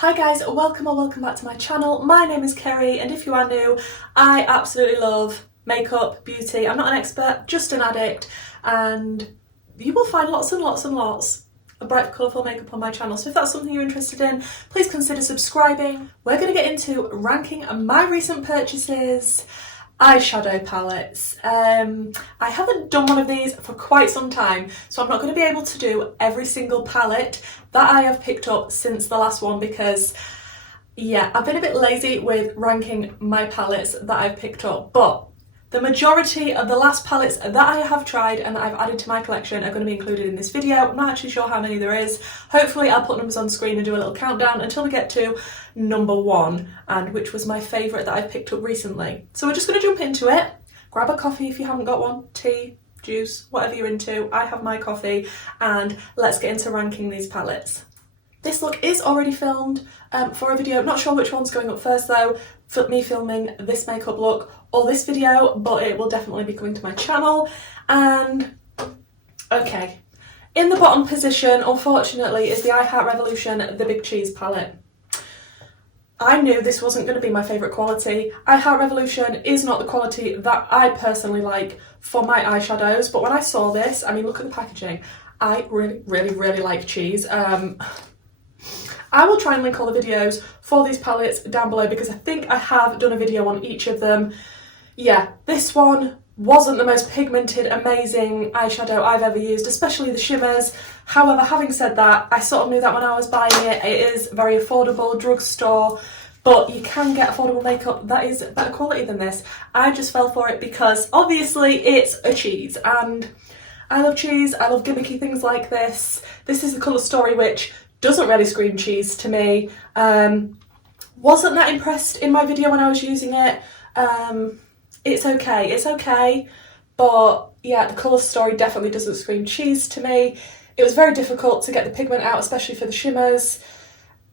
Hi guys, welcome back to my channel. My name is Kerry, and if you are new, I absolutely love makeup, beauty. I'm not an expert, just an addict, and you will find lots and lots and lots of bright, colourful makeup on my channel. So if that's something you're interested in, please consider subscribing. We're going to get into ranking my recent purchases. Eyeshadow palettes. I haven't done one of these for quite some time, so I'm not going to be able to do every single palette that I have picked up since the last one because, yeah, I've been a bit lazy with ranking my palettes that I've picked up, but the majority of the last palettes that I have tried and that I've added to my collection are going to be included in this video. I'm not actually sure how many there is. Hopefully I'll put numbers on screen and do a little countdown until we get to number one, and which was my favourite that I've picked up recently. So we're just going to jump into it. Grab a coffee if you haven't got one, tea, juice, whatever you're into. I have my coffee, and let's get into ranking these palettes. This look is already filmed for a video. Not sure which one's going up first though, for me filming this makeup look or this video, but it will definitely be coming to my channel. And okay, in the bottom position, unfortunately, is the I Heart Revolution The Big Cheese palette. I knew this wasn't going to be my favourite quality. I Heart Revolution is not the quality that I personally like for my eyeshadows, but when I saw this, I mean, look at the packaging. I really like cheese. I will try and link all the videos for these palettes down below because I think I have done a video on each of them. Yeah, this one wasn't the most pigmented, amazing eyeshadow I've ever used, especially the shimmers. However, having said that, I sort of knew that when I was buying it. It is very affordable, drugstore, but you can get affordable makeup that is better quality than this. I just fell for it because obviously it's a cheese, and I love cheese, I love gimmicky things like this. This is a colour story which doesn't really scream cheese to me. Wasn't that impressed in my video when I was using it. It's okay, but yeah, the colour story definitely doesn't scream cheese to me. It was very difficult to get the pigment out, especially for the shimmers.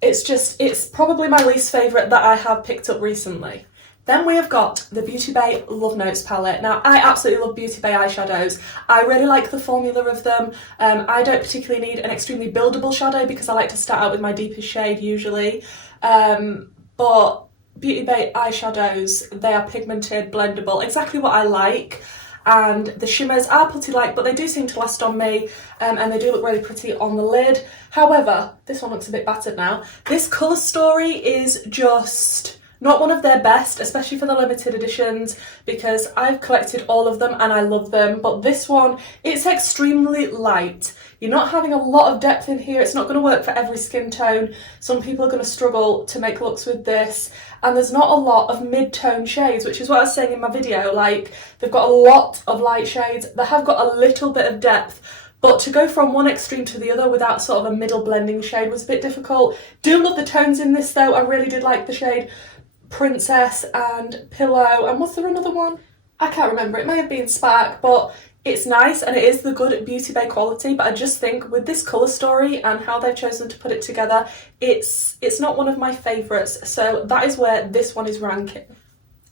It's probably my least favourite that I have picked up recently. Then we have got the Beauty Bay Love Notes palette. Now, I absolutely love Beauty Bay eyeshadows. I really like the formula of them. I don't particularly need an extremely buildable shadow because I like to start out with my deepest shade usually. But Beauty Bay eyeshadows, they are pigmented, blendable, exactly what I like. And the shimmers are putty-like, but they do seem to last on me, and they do look really pretty on the lid. However, this one looks a bit battered now. This colour story is just not one of their best, especially for the limited editions, because I've collected all of them and I love them, but this one, it's extremely light. You're not having a lot of depth in here. It's not going to work for every skin tone. Some people are going to struggle to make looks with this, and there's not a lot of mid-tone shades, which is what I was saying in my video. Like, they've got a lot of light shades, they have got a little bit of depth, but to go from one extreme to the other without sort of a middle blending shade was a bit difficult. Do love the tones in this though. I really did like the shade Princess and Pillow, and was there another one? I can't remember, it may have been Spark, but it's nice and it is the good Beauty Bay quality. But I just think with this colour story and how they've chosen to put it together, it's not one of my favourites, so that is where this one is ranking.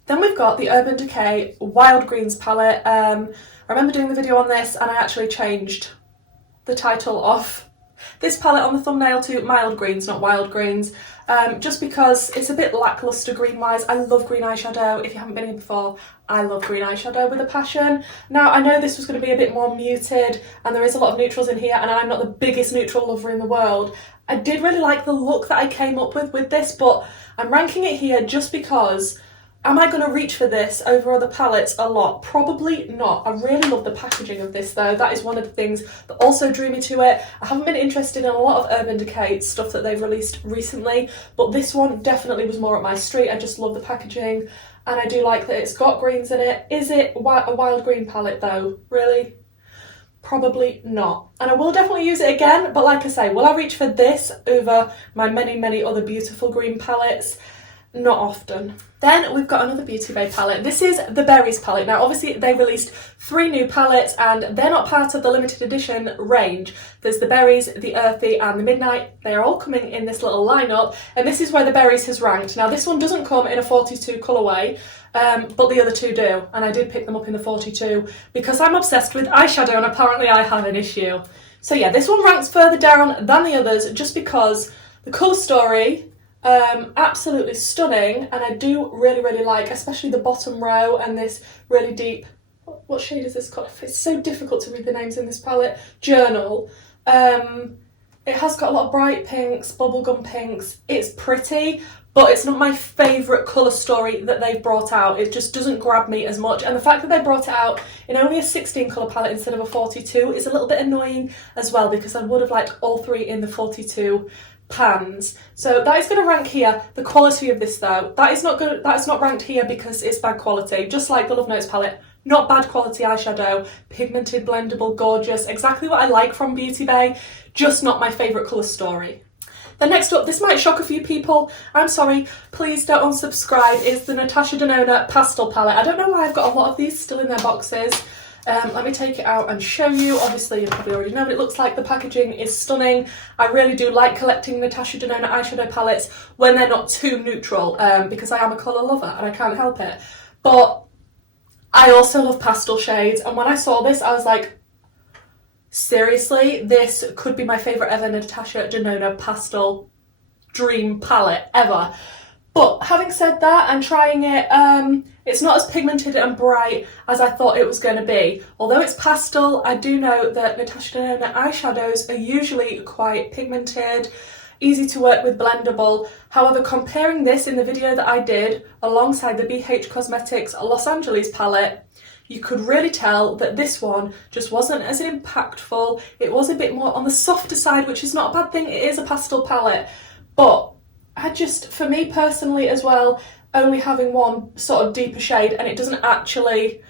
Then we've got the Urban Decay Wild Greens palette. I remember doing the video on this and I actually changed the title of this palette on the thumbnail to Mild Greens, not Wild Greens, just because it's a bit lacklustre green wise. I love green eyeshadow. If you haven't been here before, I love green eyeshadow with a passion. Now, I know this was going to be a bit more muted and there is a lot of neutrals in here, and I'm not the biggest neutral lover in the world. I did really like the look that I came up with this, but I'm ranking it here just because, am I going to reach for this over other palettes a lot? Probably not. I really love the packaging of this though. That is one of the things that also drew me to it. I haven't been interested in a lot of Urban Decay stuff that they've released recently, but this one definitely was more up my street. I just love the packaging, and I do like that it's got greens in it. Is it a wild green palette though? Really? Probably not. And I will definitely use it again, but like I say, will I reach for this over my many other beautiful green palettes? Not often. Then we've got another Beauty Bay palette. This is the Berries palette. Now obviously they released 3 new palettes and they're not part of the limited edition range. There's the Berries, the Earthy and the Midnight. They are all coming in this little lineup, and this is where the Berries has ranked. Now this one doesn't come in a 42 colourway, but the other two do, and I did pick them up in the 42 because I'm obsessed with eyeshadow and apparently I have an issue. So yeah, this one ranks further down than the others just because the colour story Absolutely stunning, and I do really like especially the bottom row and this really deep, what shade is this called? It's so difficult to read the names in this palette. Journal. It has got a lot of bright pinks, bubblegum pinks. It's pretty, but it's not my favourite colour story that they've brought out. It just doesn't grab me as much, and the fact that they brought it out in only a 16 colour palette instead of a 42 is a little bit annoying as well, because I would have liked all three in the 42 pans. So that is going to rank here. The quality of this though, that is not good. That's not ranked here because it's bad quality, just like the Love Notes palette. Not bad quality eyeshadow, pigmented, blendable, gorgeous, exactly what I like from Beauty Bay, just not my favourite colour story. Then next up, this might shock a few people, I'm sorry, please don't unsubscribe, is the Natasha Denona Pastel palette. I don't know why I've got a lot of these still in their boxes. Let me take it out and show you. Obviously you probably already know what it looks like. The packaging is stunning. I really do like collecting Natasha Denona eyeshadow palettes when they're not too neutral, because I am a colour lover and I can't help it. But I also love pastel shades, and when I saw this I was like, seriously, this could be my favourite ever Natasha Denona pastel dream palette ever. But having said that and trying it, it's not as pigmented and bright as I thought it was going to be. Although it's pastel, I do know that Natasha Denona eyeshadows are usually quite pigmented, easy to work with, blendable. However, comparing this in the video that I did alongside the BH Cosmetics Los Angeles palette, you could really tell that this one just wasn't as impactful. It was a bit more on the softer side, which is not a bad thing. It is a pastel palette, but for me personally as well, only having one sort of deeper shade, and it doesn't actually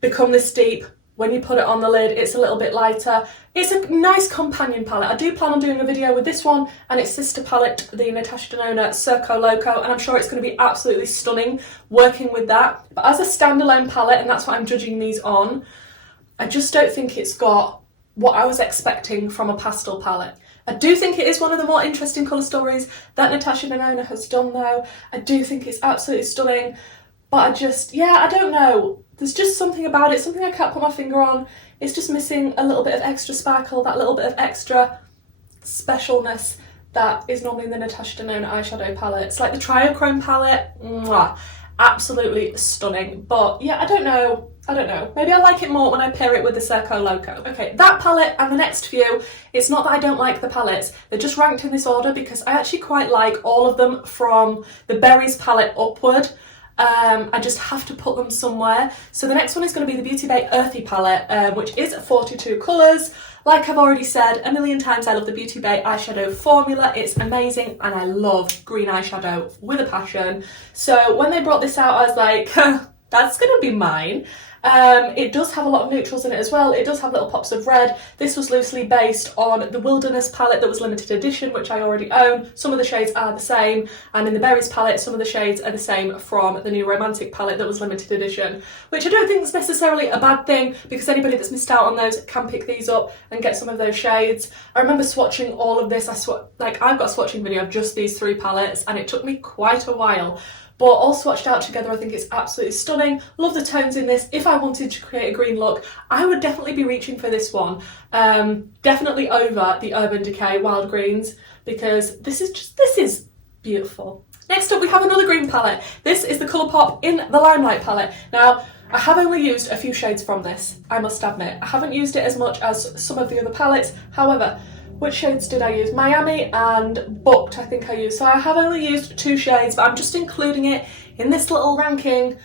become this deep. When you put it on the lid, it's a little bit lighter. It's a nice companion palette. I do plan on doing a video with this one and its sister palette, the Natasha Denona Circo Loco, and I'm sure it's going to be absolutely stunning working with that. But as a standalone palette, and that's what I'm judging these on, I just don't think it's got what I was expecting from a pastel palette. I do think it is one of the more interesting colour stories that Natasha Denona has done though. I do think it's absolutely stunning, but I don't know. There's just something about it, something I can't put my finger on. It's just missing a little bit of extra sparkle, that little bit of extra specialness that is normally in the Natasha Denona eyeshadow palette. It's like the Triochrome palette, mwah, absolutely stunning. But yeah, I don't know. Maybe I like it more when I pair it with the Circo Loco. Okay, that palette and the next few, it's not that I don't like the palettes. They're just ranked in this order because I actually quite like all of them from the Berries palette upward. I just have to put them somewhere. So the next one is going to be the Beauty Bay Earthy palette, which is 42 colours. Like I've already said a million times, I love the Beauty Bay eyeshadow formula. It's amazing, and I love green eyeshadow with a passion. So when they brought this out, I was like, that's going to be mine. It does have a lot of neutrals in it as well. It does have little pops of red. This was loosely based on the Wilderness palette that was limited edition, which I already own. Some of the shades are the same, and in the Berries palette, some of the shades are the same from the new Romantic palette that was limited edition, which I don't think is necessarily a bad thing, because anybody that's missed out on those can pick these up and get some of those shades. I remember swatching all of this. I've got a swatching video of just these three palettes, and it took me quite a while. But all swatched out together, I think it's absolutely stunning. Love the tones in this. If I wanted to create a green look, I would definitely be reaching for this one. Definitely over the Urban Decay Wild Greens, because this is beautiful. Next up, we have another green palette. This is the Colourpop in the Limelight palette. Now, I have only used a few shades from this, I must admit. I haven't used it as much as some of the other palettes. However, which shades did I use? Miami and Booked, I think I used. So I have only used 2 shades, but I'm just including it in this little ranking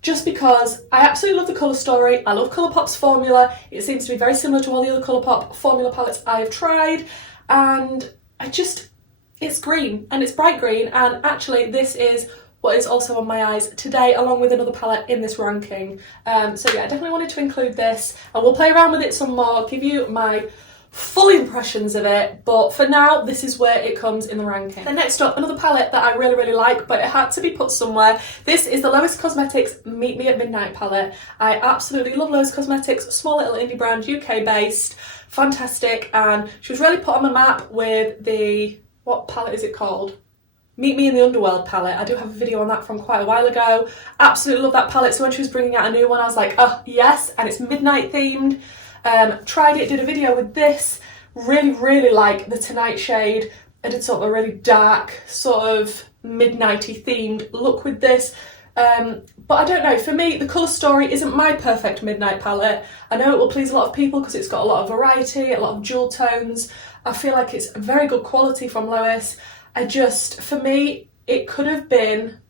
just because I absolutely love the colour story. I love Colourpop's formula. It seems to be very similar to all the other Colourpop formula palettes I have tried. And it's green, and it's bright green. And actually this is what is also on my eyes today, along with another palette in this ranking. So yeah, I definitely wanted to include this. I will play around with it some more, give you my full impressions of it, but for now this is where it comes in the ranking. Then next up, another palette that I really like, but it had to be put somewhere. This is the Lois Cosmetics Meet Me at Midnight palette. I absolutely love Lois Cosmetics, small little indie brand, UK based, fantastic, and she was really put on the map with the, what palette is it called? Meet Me in the Underworld palette. I do have a video on that from quite a while ago. Absolutely love that palette, so when she was bringing out a new one I was like, oh yes, and it's midnight themed. Tried it, did a video with this, really like the Tonight shade. I did sort of a really dark, sort of midnighty themed look with this. But I don't know, for me, the colour story isn't my perfect midnight palette. I know it will please a lot of people because it's got a lot of variety, a lot of jewel tones. I feel like it's very good quality from Lois. For me, it could have been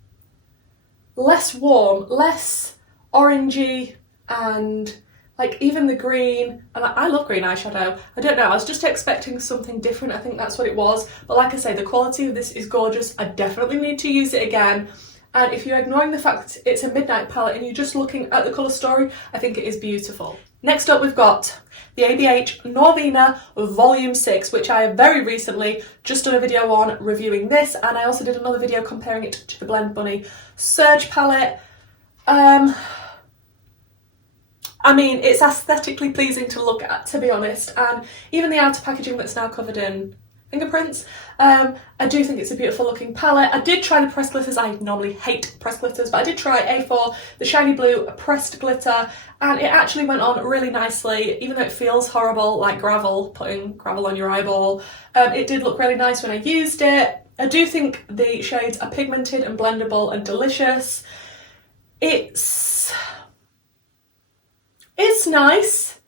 less warm, less orangey, and like even the green, and I love green eyeshadow. I don't know, I was just expecting something different. I think that's what it was. But like I say, the quality of this is gorgeous. I definitely need to use it again. And if you're ignoring the fact it's a midnight palette and you're just looking at the colour story, I think it is beautiful. Next up, we've got the ABH Norvina Volume 6, which I have very recently just done a video on reviewing this, and I also did another video comparing it to the Blend Bunny Surge palette. I mean, it's aesthetically pleasing to look at, to be honest, and even the outer packaging that's now covered in fingerprints, I do think it's a beautiful looking palette. I did try the pressed glitters. I normally hate pressed glitters, but I did try A4, the shiny blue pressed glitter, and it actually went on really nicely, even though it feels horrible, like gravel, putting gravel on your eyeball. It did look really nice when I used it. I do think the shades are pigmented and blendable and delicious. It's nice,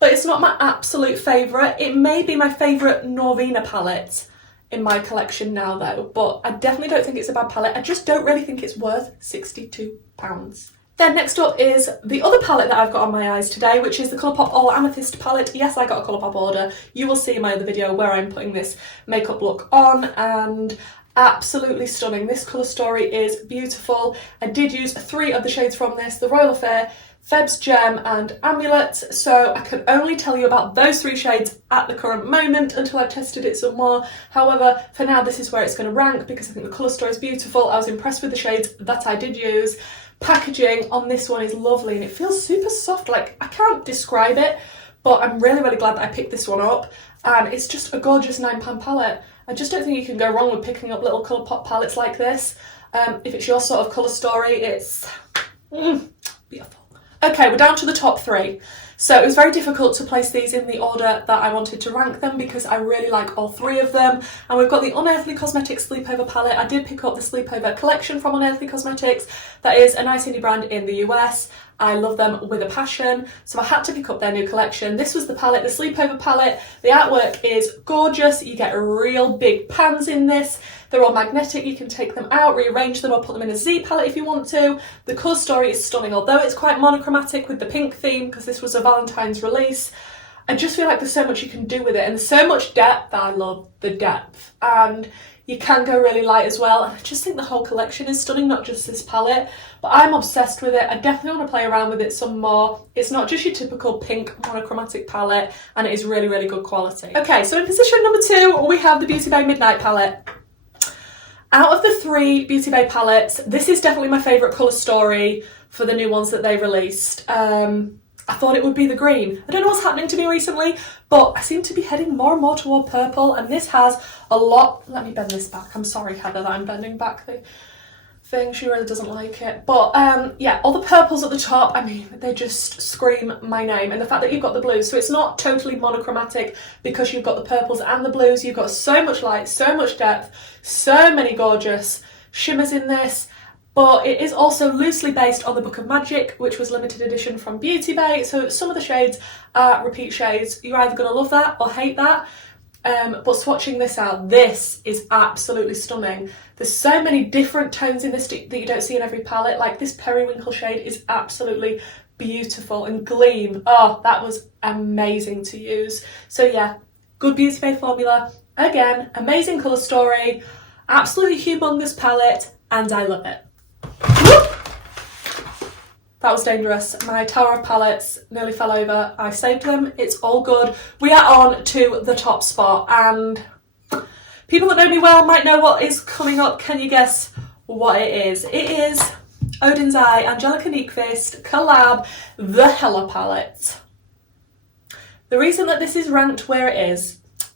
but it's not my absolute favourite. It may be my favourite Norvina palette in my collection now though, but I definitely don't think it's a bad palette. I just don't really think it's worth £62. Then next up is the other palette that I've got on my eyes today, which is the Colourpop All Amethyst palette. Yes, I got a Colourpop order. You will see in my other video where I'm putting this makeup look on, and absolutely stunning. This colour story is beautiful. I did use 3 of the shades from this, the Royal Affair, Feb's Gem and Amulet, so I can only tell you about those 3 shades at the current moment until I've tested it some more. However, for now this is where it's going to rank because I think the colour story is beautiful. I was impressed with the shades that I did use. Packaging on this one is lovely and it feels super soft, like I can't describe it, but I'm really glad that I picked this one up, and it's just a gorgeous £9 palette. I just don't think you can go wrong with picking up little Colourpop palettes like this. If it's your sort of colour story, it's beautiful. Okay, we're down to the top 3. So it was very difficult to place these in the order that I wanted to rank them because I really like all 3 of them. And we've got the Unearthly Cosmetics Sleepover palette. I did pick up the Sleepover collection from Unearthly Cosmetics. That is a nice indie brand in the US. I love them with a passion, so I had to pick up their new collection. This was the palette, the Sleepover palette. The artwork is gorgeous. You get real big pans in this. They're all magnetic. You can take them out, rearrange them, or put them in a Z palette if you want to. The colour story is stunning, although it's quite monochromatic with the pink theme because this was a Valentine's release. I just feel like there's so much you can do with it, and there's so much depth. I love the depth, and you can go really light as well. And I just think the whole collection is stunning, not just this palette, but I'm obsessed with it. I definitely want to play around with it some more. It's not just your typical pink monochromatic palette, and it is really good quality. Okay, so in position number 2, we have the Beauty Bay Midnight palette. Out of the 3 Beauty Bay palettes, this is definitely my favourite colour story for the new ones that they released. I thought it would be the green. I don't know what's happening to me recently, but I seem to be heading more and more toward purple, and this has a lot. Let me bend this back. I'm sorry, Heather, that I'm bending back the thing. She really doesn't like it. But yeah, all the purples at the top, I mean, they just scream my name. And the fact that you've got the blues, so it's not totally monochromatic because you've got the purples and the blues. You've got so much light, so much depth, so many gorgeous shimmers in this. But it is also loosely based on the Book of Magic, which was limited edition from Beauty Bay. So some of the shades are repeat shades. You're either going to love that or hate that. But swatching this out, this is absolutely stunning. There's so many different tones in this that you don't see in every palette. Like this periwinkle shade is absolutely beautiful, and Gleam, oh, that was amazing to use. So yeah, good Beauty Bay formula. Again, amazing colour story, absolutely humongous palette, and I love it. That was dangerous. My tower of palettes nearly fell over. I saved them. It's all good. We are on to the top spot, and people that know me well might know what is coming up. Can you guess what it is? It is Odin's Eye Angelica Nyqvist collab The Hella palette. The reason that this is ranked where it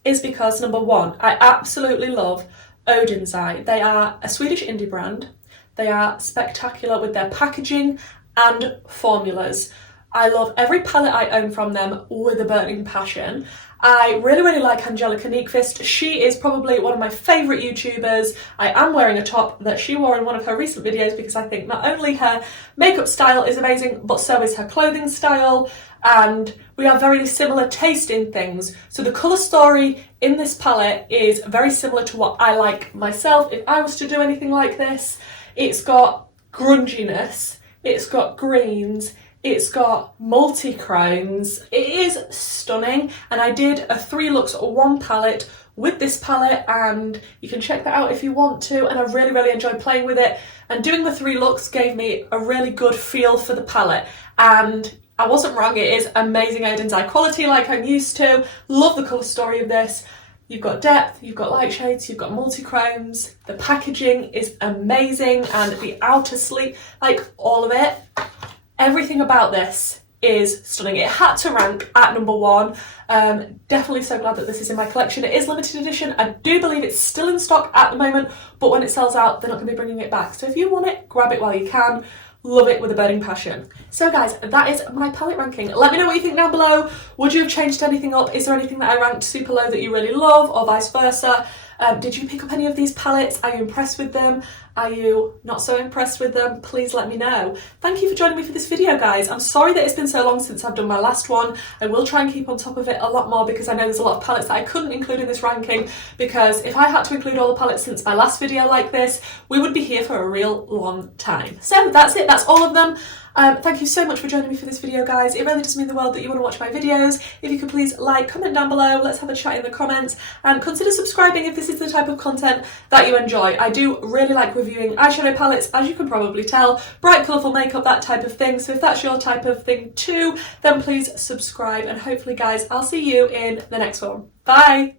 is because number 1, I absolutely love Odin's Eye. They are a Swedish indie brand. They are spectacular with their packaging and formulas. I love every palette I own from them with a burning passion. I really like Angelica Nyqvist. She is probably one of my favourite YouTubers. I am wearing a top that she wore in one of her recent videos because I think not only her makeup style is amazing, but so is her clothing style, and we have very similar taste in things. So the colour story in this palette is very similar to what I like myself if I was to do anything like this. It's got grunginess, it's got greens, it's got multi-chromes. It is stunning, and I did a 3 looks 1 palette with this palette, and you can check that out if you want to, and I really enjoyed playing with it, and doing the 3 looks gave me a really good feel for the palette, and I wasn't wrong, it is amazing Odin's Eye quality like I'm used to. Love the colour story of this. You've got depth, you've got light shades, you've got multi-chromes, the packaging is amazing, and the outer sleeve, like all of it. Everything about this is stunning. It had to rank at number 1. Definitely so glad that this is in my collection. It is limited edition. I do believe it's still in stock at the moment, but when it sells out, they're not going to be bringing it back. So if you want it, grab it while you can. Love it with a burning passion. So guys, that is my palette ranking. Let me know what you think down below. Would you have changed anything up? Is there anything that I ranked super low that you really love, or vice versa? Did you pick up any of these palettes? Are you impressed with them? Are you not so impressed with them? Please let me know. Thank you for joining me for this video, guys. I'm sorry that it's been so long since I've done my last one. I will try and keep on top of it a lot more because I know there's a lot of palettes that I couldn't include in this ranking, because if I had to include all the palettes since my last video like this, we would be here for a real long time. So that's it, that's all of them. Thank you so much for joining me for this video, guys. It really does mean the world that you want to watch my videos. If you could please like, comment down below, let's have a chat in the comments, and consider subscribing if this is the type of content that you enjoy. I do really like reviewing eyeshadow palettes, as you can probably tell, bright, colourful makeup, that type of thing. So if that's your type of thing too, then please subscribe, and hopefully, guys, I'll see you in the next one. Bye!